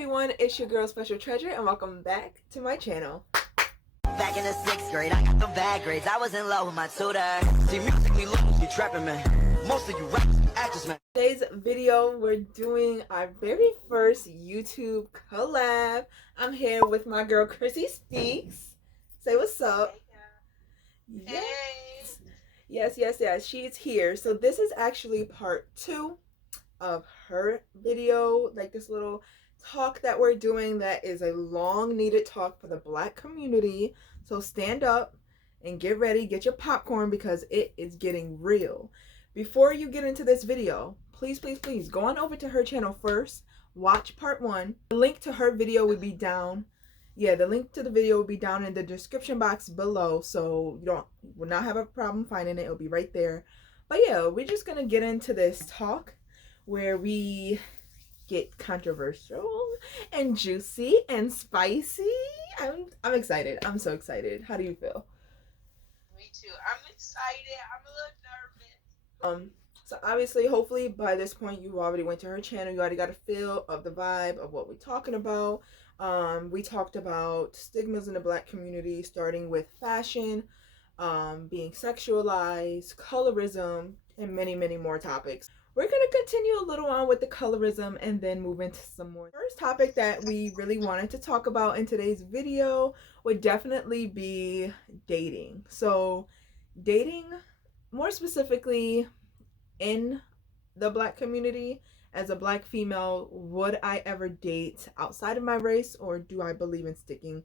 everyone, it's your girl Special Treasure and welcome back to my channel. Back in the 6th grade, I got them bad grades. I was in love with my tutor. See, musically looking, you trapping, man. Most of you rappers, actors, man. Today's video, we're doing our very first YouTube collab. I'm here with my girl Krissy Speaks. Say what's up. Yes. Yes. She's here. So this is actually part 2 of her video, like this little talk that we're doing that is a long needed talk for the Black community. So stand up and get ready, get your popcorn because it is getting real. Before you get into this video, please go on over to her channel first, watch part 1. The link to her video will be down. Yeah, the link to the video will be down in the description box below, so you will not have a problem finding it. It'll be right there. But yeah, we're just gonna get into this talk where we get controversial and juicy and spicy. I'm excited. I'm so excited. How do you feel? Me too. I'm excited. I'm a little nervous. So obviously, hopefully by this point you already went to her channel. You already got a feel of the vibe of what we're talking about. We talked about stigmas in the Black community, starting with fashion, being sexualized, colorism, and many more topics. We're going to continue a little on with the colorism and then move into some more. First topic that we really wanted to talk about in today's video would definitely be dating. So dating, more specifically in the Black community, as a Black female, would I ever date outside of my race, or do I believe in sticking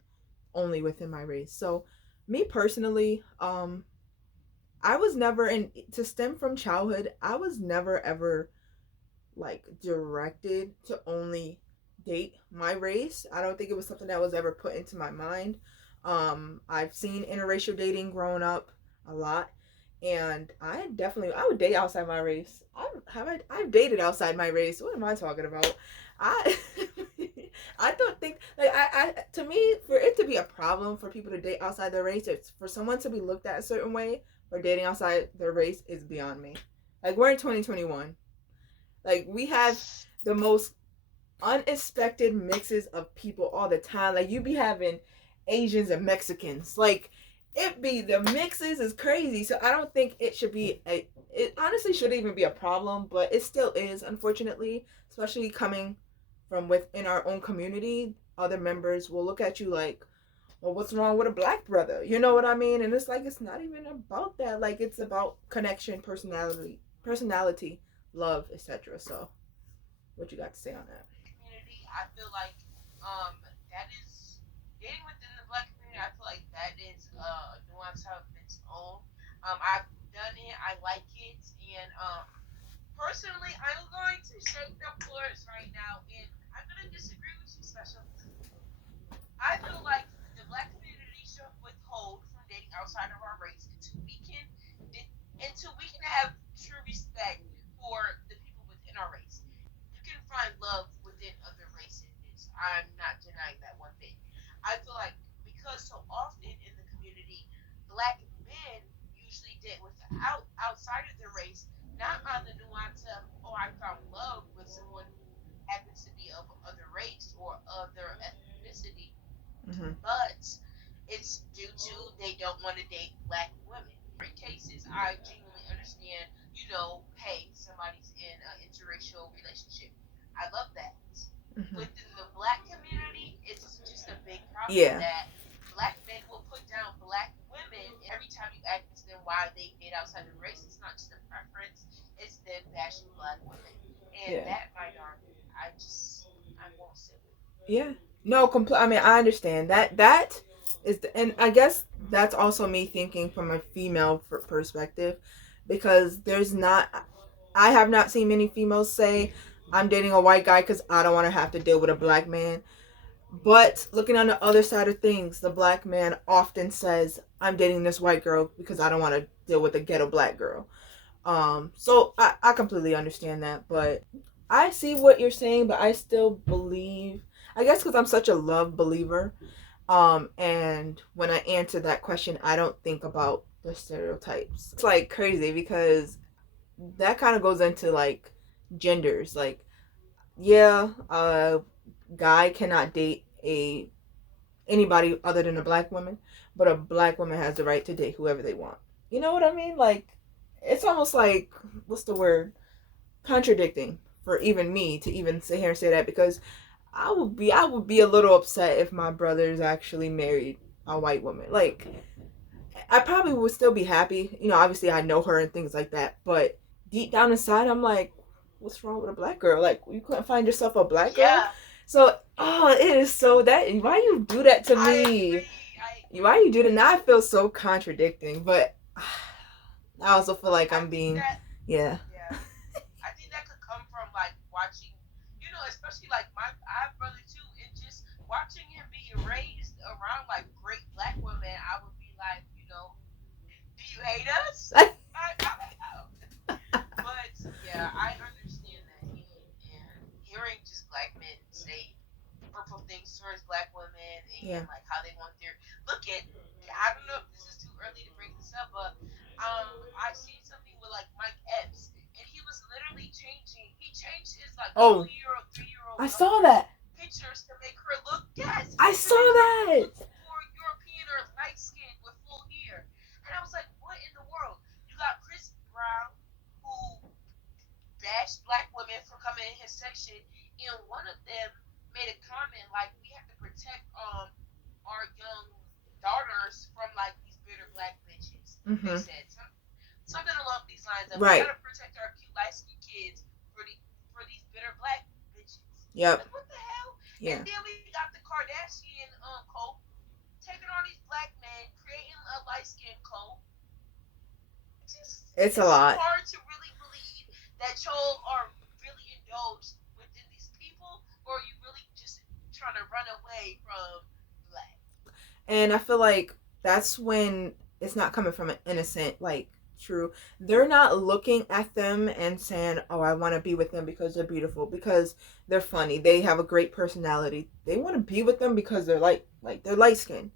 only within my race? So me personally, I was never, and to stem from childhood, I was never ever like directed to only date my race. I don't think it was something that was ever put into my mind. I've seen interracial dating growing up a lot, and I would date outside my race. I've dated outside my race. What am I talking about? I don't think, like, to me, for it to be a problem for people to date outside their race, it's for someone to be looked at a certain way or dating outside their race is beyond me. Like, we're in 2021. Like, we have the most unexpected mixes of people all the time. Like, you be having Asians and Mexicans. Like, the mixes is crazy. So I don't think it should be it honestly shouldn't even be a problem, but it still is, unfortunately, especially coming from within our own community. Other members will look at you like, well, what's wrong with a Black brother? You know what I mean? And it's like, it's not even about that. Like, it's about connection, personality, love, etc. So what you got to say on that? Community, I feel like that is dating within the Black community. I feel like that is a nuance of its own. I've done it. I like it, and personally, I'm going to shake the floors right now, and I'm gonna disagree with you, Special. I feel like the Black community should withhold from dating outside of our race until we can have true respect for the people within our race. You can find love within other races. I'm not denying that one bit. I feel like because so often in the community, Black men usually date outside of their race, not on the nuance of, oh, I found love with someone who happens to be of other race or other ethnicity. But it's due to they don't want to date Black women. In cases, I genuinely understand, hey, somebody's in an interracial relationship. I love that. Within the Black community, it's just a big problem that Black men will put down Black women. Every time you ask them why they date outside the race, it's not just a preference, it's them bashing Black women. And that, my darling, I won't sit with it. Yeah. No, I mean, I understand that is, and I guess that's also me thinking from a female perspective, because I have not seen many females say, I'm dating a white guy because I don't want to have to deal with a Black man. But looking on the other side of things, the Black man often says, I'm dating this white girl because I don't want to deal with a ghetto Black girl. So I completely understand that, but I see what you're saying, but I still believe, I guess because I'm such a love believer, and when I answer that question, I don't think about the stereotypes. It's like crazy because that kind of goes into like genders. Like, yeah, guy cannot date anybody other than a black woman, but a black woman has the right to date whoever they want. You know what I mean? Like, it's almost like, what's the word? Contradicting for even me to even sit here and say that, because I would be a little upset if my brothers actually married a white woman. Like, I probably would still be happy. You know, obviously I know her and things like that, but deep down inside I'm like, what's wrong with a black girl? Like, you couldn't find yourself a black girl? Yeah, So, oh, it is so that, why you do that to I me? agree. I Why agree. you do that? Now I feel so contradicting, but I also feel like I I'm think being, that yeah. yeah, I think that could come from like watching, you know, especially like I have brother too, and just watching him being raised around like great black women, I would be like, you know, do you hate us? I don't know. But yeah, I understand that hate and hearing just black men say hurtful things towards black women Yeah. and like how they want their look at. I don't know if this is too early to bring this up, but I seen something with like Mike Epps, and he was literally changing. He changed his like Oh, 2-year-old, 3-year-old I saw daughter's that. pictures to make her look yes, I to saw make her that. look more European or light skinned with full hair. And I was like, what in the world? You got Chris Brown who bashed black women for coming in his section, and one of them made a comment like, "We have to protect our young daughters from like these bitter black bitches." They Mm-hmm. said something along these lines of, "We Right. gotta protect our cute light skinned kids for these bitter black bitches." Yep. Like what the hell? Yeah. And then we got the Kardashian cult taking on these black men, creating a light skinned cult. It's a It's lot. hard to really believe that y'all are really indulged within these people, or are you really just trying to run away from black? And I feel like that's when it's not coming from an innocent, like, true. They're not looking at them and saying, oh, I want to be with them because they're beautiful, because they're funny, they have a great personality. They want to be with them because they're like they're light skinned.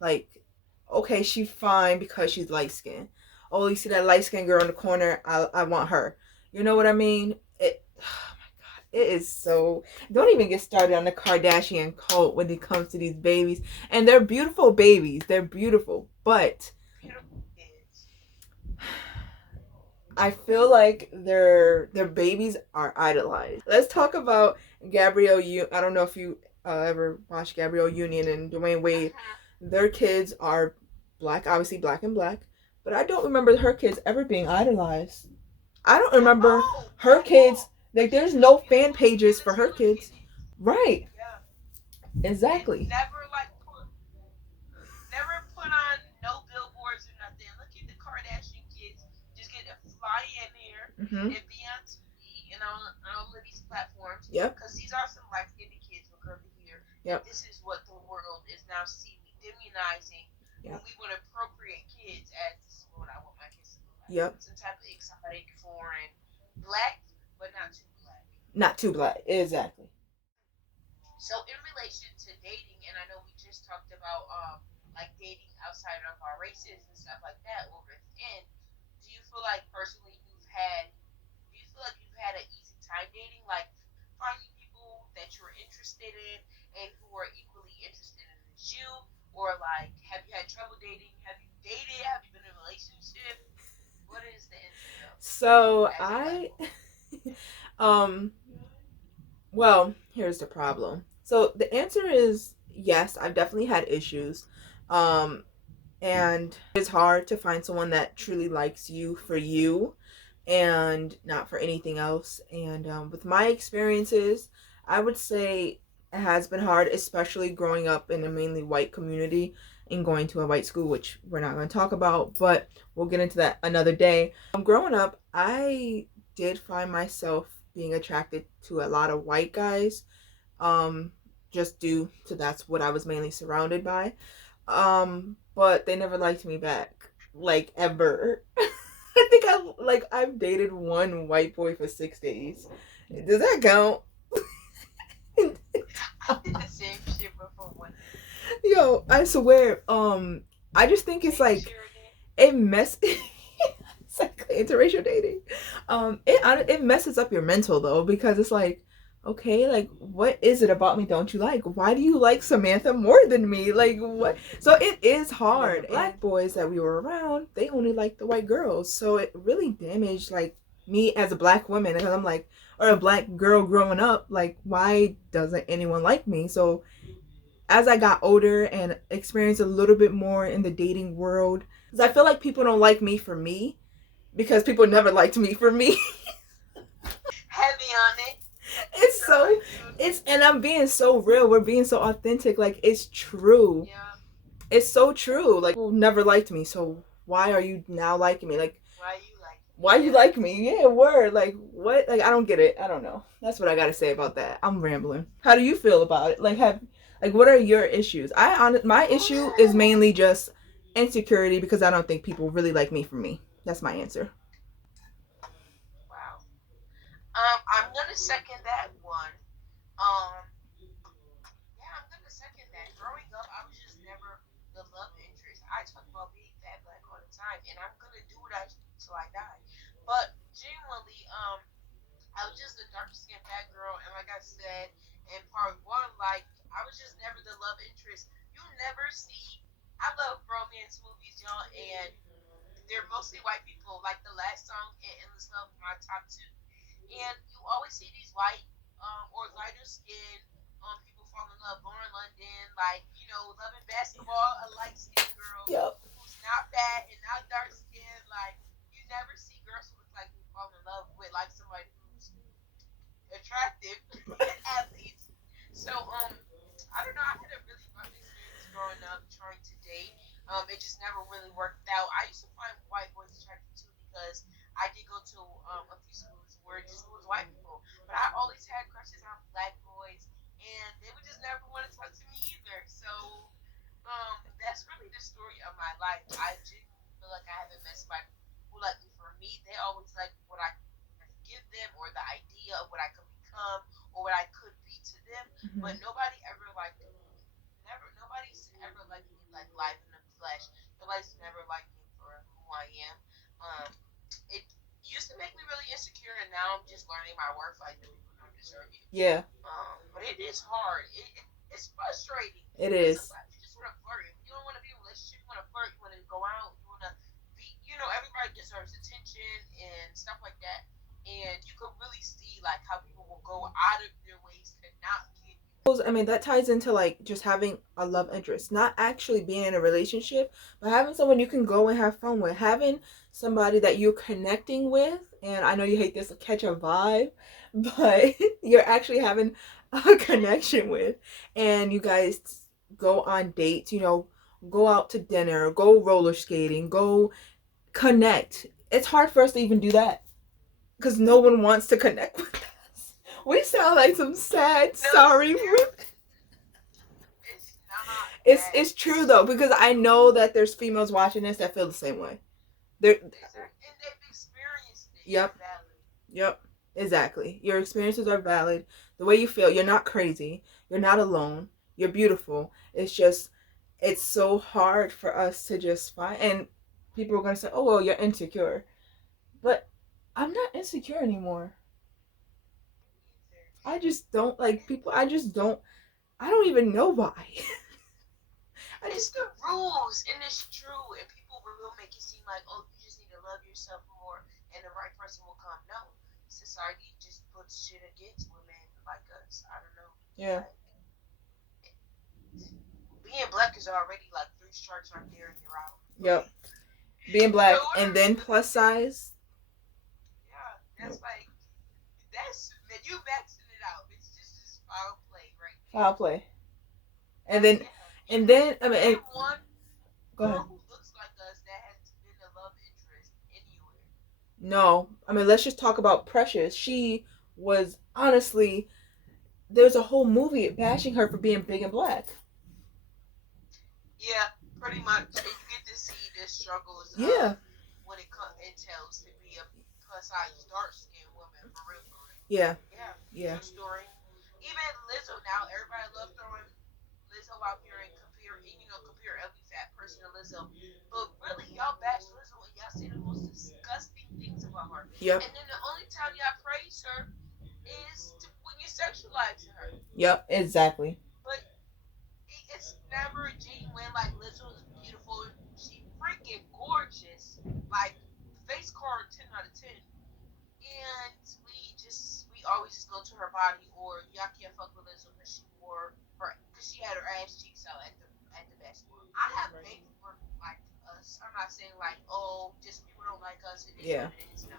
Like, okay, she's fine because she's light skinned. Oh, you see that light skinned girl in the corner? I want her. You know what I mean? It. Oh my god, it is so. Don't even get started on the Kardashian cult when it comes to these babies, and they're beautiful babies. They're beautiful, but Beautiful kids. I feel like their babies are idolized. Let's talk about Gabrielle. I don't know if you ever watched Gabrielle Union and Dwayne Wade. Uh-huh. Their kids are black, obviously black and black, but I don't remember her kids ever being idolized. I don't At remember all, her at all. kids. Like, She's there's just no fan beautiful and pages for her innocent looking. kids. Right. Yeah, and Exactly. never put on no billboards or nothing. Look at the Kardashian kids just get to fly in here Mm-hmm. and be on TV and on all of these platforms Yep. because these are some light skinned kids with curly hair. And Yep. this is what the world is now seeing, demonizing. Yep. When we want to appropriate kids as this is what I want my kids to look like. Yep. Some type of exotic, foreign, black, but not too black. Not too black. Exactly. So in relation to dating, and I know we just talked about like dating outside of our races and stuff like that or within, do you feel like personally do you feel like you've had an easy time dating, like finding people that you're interested in and who are equally interested in as you, or like have you had trouble dating? Have you dated? Have you been in a relationship? What is the ins and outs So as a black woman? um, well, here's the problem. So the answer is yes. I've definitely had issues, um, and it's hard to find someone that truly likes you for you, and not for anything else. And with my experiences, I would say it has been hard, especially growing up in a mainly white community and going to a white school, which we're not going to talk about, but we'll get into that another day. Growing up, I did find myself being attracted to a lot of white guys, um, just due to that's what I was mainly surrounded by. But they never liked me back, like, ever. I think I've dated one white boy for 6 days. Does that count? I did the same shit before one. Yo, I swear. I just think it's like it mess. It's like interracial dating. It messes up your mental though, because it's like, Okay, like what is it about me don't you like? Why do you like Samantha more than me? Like what? So it is hard. The black boys that we were around, they only liked the white girls. So it really damaged like me as a black woman, and I'm like, or a black girl growing up, like why doesn't anyone like me? So as I got older and experienced a little bit more in the dating world, because I feel like people don't like me for me because people never liked me for me. Heavy on it. It's so it's and I'm being so real. We're being so authentic. Like it's true. Yeah. It's so true. Like people never liked me, so why are you now liking me? Like Why you like me? why you like me? Yeah, word. Like what? Like I don't get it. I don't know. That's what I gotta say about that. I'm rambling. How do you feel about it? Like what are your issues? My issue is mainly just insecurity because I don't think people really like me for me. That's my answer. Wow. I'm gonna second that one. Yeah, I'm gonna second that. Growing up, I was just never the love interest. I talk about being fat black all the time, and I'm gonna do what I do till I die. But genuinely, I was just a dark skinned fat girl, and like I said in part one, like I was just never the love interest. You never see. I love romance movies, y'all, and they're mostly white people. Like the last song in Endless Love, my top two, and you always see these white or lighter skin people fall in love. Lauren London, like loving basketball, a light skinned girl Yep. who's not fat and not dark skinned. Like you never see girls who look like me fall in love with like somebody who's attractive athletes. So I don't know. I had a really rough experience growing up trying to date. It just never really worked out. I used to find white boys attractive too because I did go to a few schools where it just was white people, but I always had crushes on black boys, and they would just never want to talk to me either. So that's really the story of my life. I genuinely feel like I haven't met somebody who like me for me. They always like what I could give them or the idea of what I could become or what I could be to them. Mm-hmm. But nobody ever liked me. Never. Nobody's ever liked me like live in the flesh. Nobody's never liked me for who I am. Um, it used to make me really insecure, and now I'm just learning my worth. Like the people don't deserve you. Yeah. But it is hard. It's frustrating It because is. sometimes you just want to flirt. If you don't want to be in a relationship, you want to flirt. You want to go out. You want to be. Everybody deserves attention and stuff like that. And you can really see like how people will go out of their ways to not give you. I mean, that ties into like just having a love interest, not actually being in a relationship, but having someone you can go and have fun with, having somebody that you're connecting with. And I know you hate this, catch a vibe, but you're actually having a connection with, and you guys go on dates, go out to dinner, go roller skating, go connect. It's hard for us to even do that because no one wants to connect with us. We sound like some sad, No, sorry. it's not It's true though because I know that there's females watching this that feel the same way. They're and they've experienced it. Yep. Valid. Yep. Exactly. Your experiences are valid. The way you feel, you're not crazy. You're not alone. You're beautiful. It's so hard for us to just find. And people are going to say, oh, well, you're insecure. But I'm not insecure anymore. I just don't like people. I don't even know why. It's the rules, and it's true. And people will make it seem like, oh, you just need to love yourself more, and the right person will come. No, society just puts shit against women like us. I don't know. Yeah. Being black is already like 3 strikes right there, and you're out. Yep. Being black and then plus size. Yeah, that's like you maxing it out. It's just foul play, right? Foul play. And then, I mean, one go ahead. who looks like us that has been a love interest anywhere. No, I mean, let's just talk about Precious. She was honestly, there's a whole movie bashing her for being big and black. Yeah, pretty much. And you get to see the struggles. Yeah. When it entails to be a plus size dark skinned woman for real. Yeah. Yeah. True story. Even Lizzo now, everybody loves throwing Lizzo out here and compare every fat person to Lizzo. But really, y'all bash Lizzo and y'all say the most disgusting things about her. Yep. And then the only time y'all praise her is when you're sexualizing her. Yep, exactly. But it's never genuine. Like Lizzo is beautiful. She freaking gorgeous. Like face card 10 out of 10. And we always just go to her body, or y'all can't fuck with Lizzo because she had her ass cheeks out at the basketball. I have dated women like us. I'm not saying like, oh, just people don't like us. It is Yeah. what it is. No.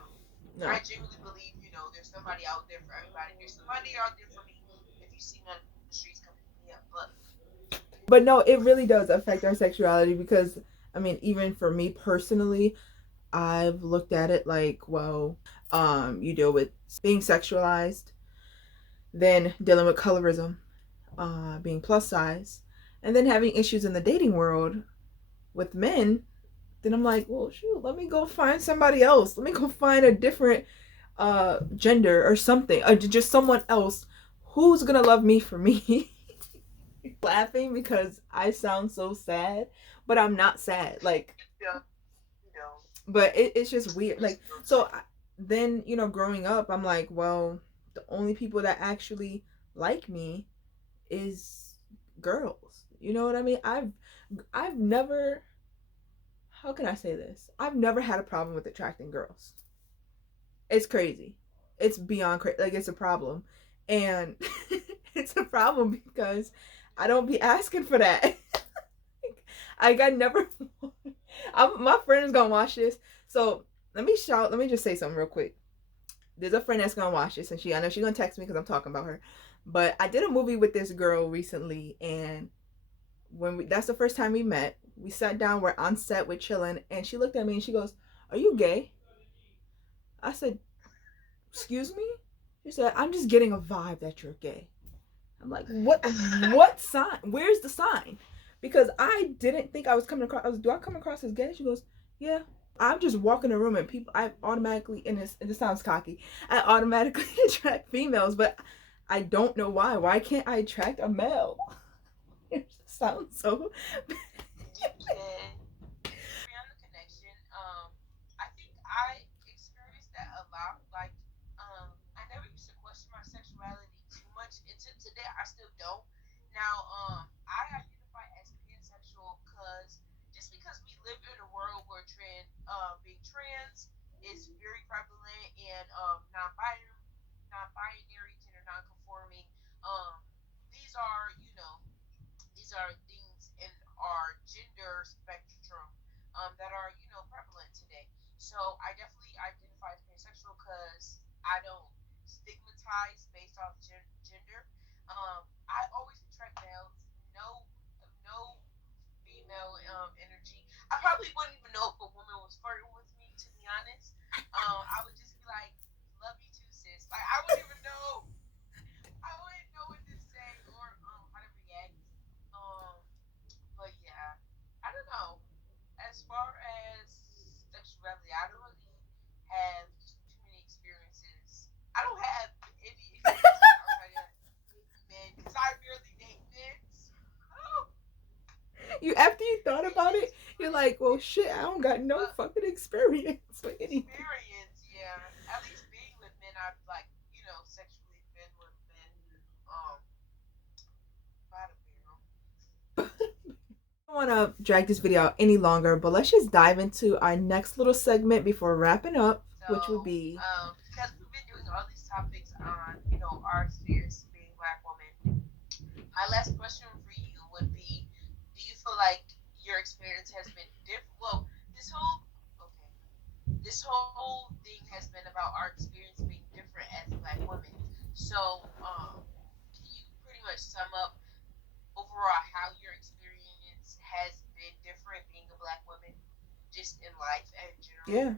No. I genuinely believe, there's somebody out there for everybody. There's somebody out there for me. If you see me on the streets, come pick me up. But no, it really does affect our sexuality because, I mean, even for me personally, I've looked at it like, well, you deal with being sexualized, then dealing with colorism, being plus size, and then having issues in the dating world with men. Then I'm like, well, shoot, let me go find somebody else. Let me go find a different gender or something, or just someone else who's gonna love me for me. Laughing because I sound so sad, but I'm not sad. Like, Yeah. but it's just weird. Like, so then, growing up, I'm like, well, the only people that actually like me is girls. You know what I mean? I've never, how can I say this? I've never had a problem with attracting girls. It's crazy. It's beyond crazy. Like, it's a problem. And it's a problem because I don't be asking for that. I never. My friend is gonna watch this, so let me just say something real quick. There's a friend that's gonna watch this, and I know she's gonna text me because I'm talking about her. But I did a movie with this girl recently, and that's the first time we met. We sat down, we're on set, we're chilling, and she looked at me and she goes, "Are you gay?" I said, "Excuse me?" She said, "I'm just getting a vibe that you're gay." I'm like, what sign? Where's the sign? Because I didn't think I was coming across. Do I come across as gay? She goes, yeah. I'm just walking the room and I automatically, and this sounds cocky, I automatically attract females, but I don't know why. Why can't I attract a male? It sounds so. You can. On the connection, I think I experienced that a lot. Like, I never used to question my sexuality too much. Until today, I still don't. Now, I identify as pansexual because we live in a world where being trans is very prevalent, and non-binary, gender non-conforming. Um, these are, these are things in our gender spectrum that are, prevalent today. So I definitely identify as pansexual because I don't stigmatize based off gender. I always attract males. No, no female energy. I probably wouldn't even know if a woman was flirting with me. To be honest, I would just be like, "Love you too, sis." Like I wouldn't even know. I wouldn't know what to say or how to react. Um, but yeah, I don't know. As far as sexuality, I don't really have too many experiences. I don't have any experiences outside of men because I barely date men. So, After you thought about it, you're like, well, shit, I don't got no fucking experience with anything. experience, yeah. At least being with men, I've like, sexually been with men. Um, by the barrel. I don't want to drag this video out any longer, but let's just dive into our next little segment before wrapping up, which will be because we've been doing all these topics on, our experience being Black women. My last question for you would be: do you feel like your experience has been different? Well, this whole thing has been about our experience being different as Black women. So, can you pretty much sum up overall how your experience has been different being a Black woman, just in life in general? yeah.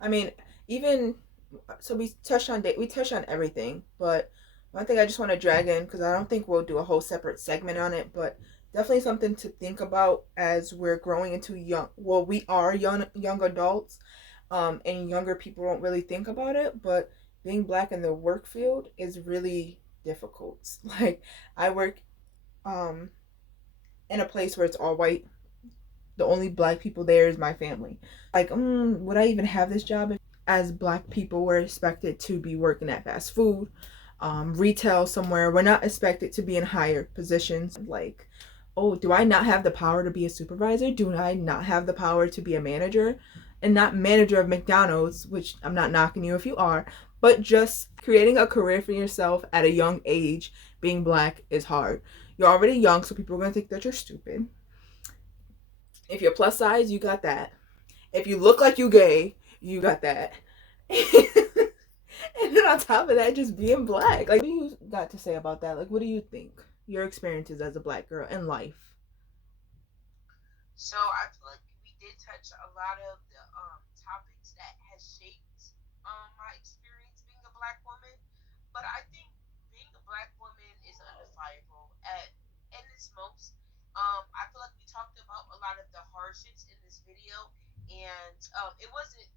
I mean, even so, we touched on everything, but one thing I just want to drag in because I don't think we'll do a whole separate segment on it, but definitely something to think about as we're growing into we are young adults, and younger people don't really think about it, but being Black in the work field is really difficult. Like, I work um in a place where it's all white. The only Black people there is my family. Like, would I even have this job if, as Black people, we're expected to be working at fast food, retail somewhere, we're not expected to be in higher positions. Like, oh, do I not have the power to be a supervisor? Do I not have the power to be a manager? And not manager of McDonald's, which I'm not knocking you if you are, but just creating a career for yourself at a young age, being black, is hard. You're already young, so people are going to think that you're stupid. If you're plus size, you got that. If you look like you gay, you got that. And then on top of that, just being black. Like, what do you got to say about that? Like, what do you think? Your experiences as a black girl in life. So I feel like we did touch a lot of the topics that has shaped my experience being a black woman. But I think being a black woman is undeniable in its most. I feel like we talked about a lot of the hardships in this video, and it wasn't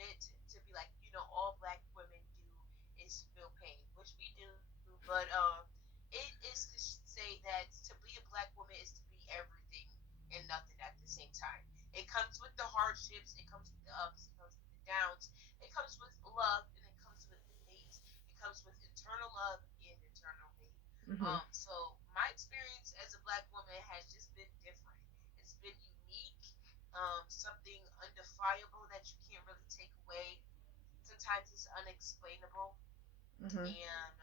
meant to be like, all black women do is feel pain, which we do, but it is to say that to be a black woman is to be everything and nothing at the same time. It comes with the hardships, it comes with the ups, it comes with the downs, it comes with love, and it comes with hate. It comes with internal love and internal hate. Mm-hmm. So my experience as a black woman has just been different. It's been unique, something undefinable that you can't really take away. Sometimes it's unexplainable, Mm-hmm. and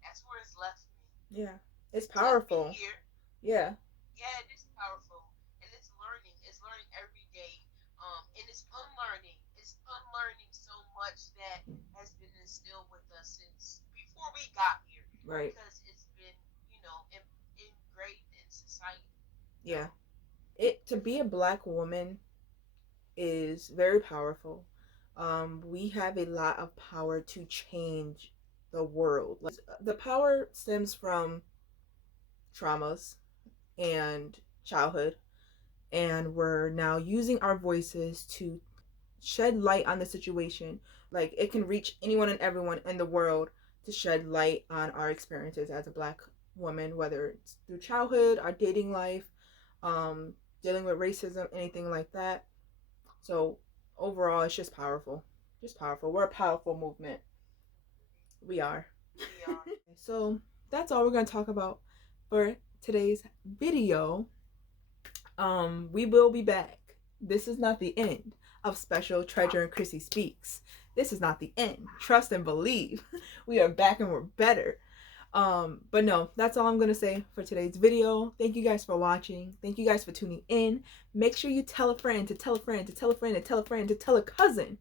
that's where it's left me. Yeah, it's powerful. Here. Yeah. Yeah, it is powerful, and it's learning. It's learning every day, and it's unlearning. It's unlearning so much that has been instilled with us since before we got here. Right. Because it's been, ingrained in society. Yeah. To be a black woman is very powerful. We have a lot of power to change the world. Like, the power stems from traumas and childhood, and we're now using our voices to shed light on the situation. Like, it can reach anyone and everyone in the world to shed light on our experiences as a black woman, whether it's through childhood, our dating life, dealing with racism, anything like that. So overall, it's just powerful. Just powerful. We're a powerful movement. We are. We are. So that's all we're going to talk about for today's video. We will be back. This is not the end of Special Treasure and Krissy Speaks. This is not the end. Trust and believe. We are back and we're better. But no, that's all I'm gonna say for today's video. Thank you guys for watching. Thank you guys for tuning in. Make sure you tell a friend to tell a friend to tell a friend to tell a friend to tell a cousin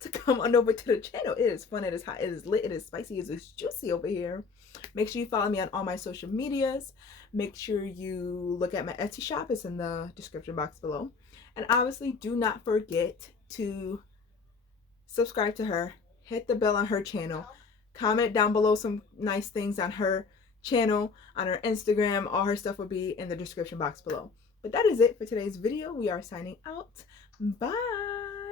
to come on over to the channel. It is fun, it is hot, it is lit, it is spicy, it is juicy over here. Make sure you follow me on all my social medias. Make sure you look at my Etsy shop. It's in the description box below. And obviously, do not forget to subscribe to her. Hit the bell on her channel. Comment down below some nice things on her channel, on her Instagram. All her stuff will be in the description box below. But that is it for today's video. We are signing out. Bye.